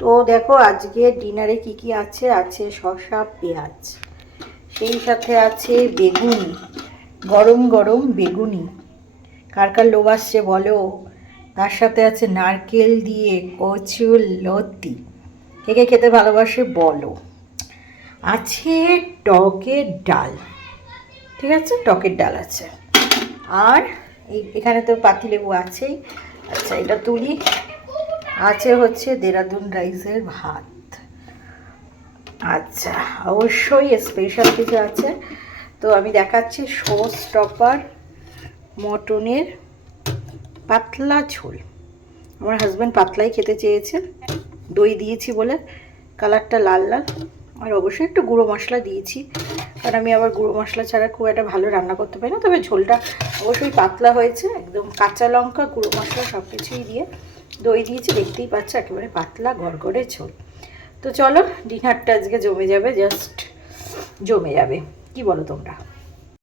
তো দেখো আজকে ডিনারে কি কি আছে, আছে শসা পেঁয়াজ, সেই সাথে আছে বেগুনি, গরম গরম বেগুনি, কার কার লোভ আসছে বলো। তার সাথে আছে নারকেল দিয়ে কচুর লতি, কে কে খেতে ভালোবাসে বলো। আছে টকের ডাল, ঠিক আছে, টকের ডাল আছে। আর এখানে তো পাতিলেবু আছেই। আচ্ছা এটা তুলি। আছে হচ্ছে দেরাদুন রাইসের ভাত। আচ্ছা অবশ্যই স্পেশাল কিছু আছে। তো আমি দেখাচ্ছি শো স্টপার মটনের পাতলা ঝোল। আমার হাজব্যান্ড পাতলাই খেতে চেয়েছে, দই দিয়েছি বলে কালারটা লাল লাল। আর অবশ্যই একটু গুঁড়ো মশলা দিয়েছি, কারণ আমি আবার গুঁড়ো মশলা ছাড়া খুব একটা ভালো রান্না করতে পারি না। তবে ঝোলটা অবশ্যই পাতলা হয়েছে, একদম কাঁচা লঙ্কা গুঁড়ো মশলা সব কিছুই দিয়ে দই দিয়েছি, দেখতেই পাচ্ছ একেবারে পাতলা গড়গড়ে ঝোল। তো চলো ডিনারটা আজকে জমে যাবে, জাস্ট জমে যাবে, কি বলো তোমরা?